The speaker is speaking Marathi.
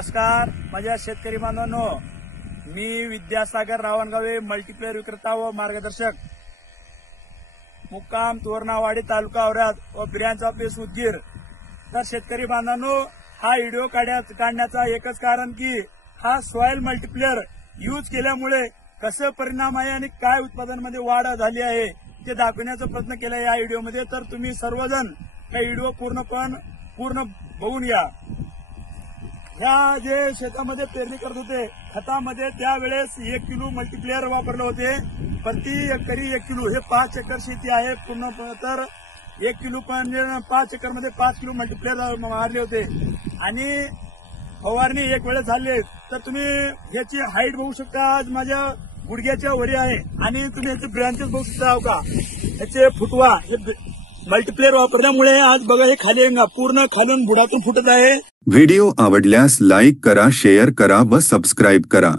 नमस्कार माझ्या शेतकरी बांधवांनो, मी विद्यासागर रावणगावे, मल्टीप्लेअर विक्रेता व मार्गदर्शक, मुक्काम तोरणावाडी, तालुका औराद व ब्रँच ऑफिस उदगीर। तर शेतकरी बांधवांनो, हा व्हिडिओ काढण्याचा एकच कारण की हा सॉइल मल्टीप्लेअर यूज केल्यामुळे कसे परिणाम आहे आणि काय उत्पादनामध्ये वाढ झाली आहे ते दाखवण्याचा प्रयत्न केला या व्हिडिओमध्ये। तर तुम्ही सर्वजण हा व्हिडिओ पूर्ण बघून घ्या। ह्या जे शेतामध्ये पेरणी करत होते खतामध्ये त्यावेळेस 1 किलो मल्टीप्लेअर वापरले होते, प्रति एकरी 1 किलो। हे 5 एकर शेती आहे पूर्ण, तर 1 किलो म्हणजे 5 एकर मध्ये 5 किलो मल्टीप्लेअर मारले होते आणि फवारणी एक वेळेस झाली। तर तुम्ही याची हाईट बघू शकता, आज माझ्या गुडघ्याच्या वरी आहे आणि तुम्ही याचे ब्रँचेस बघू शकता का, याचे फुटवा हे मल्टीप्लेअर वापरल्यामुळे आज बघा हे खाली पूर्ण खालून बुडातून फुटत आहे। व्हिडिओ आवडल्यास लाईक करा, शेअर करा व सबस्क्राईब करा।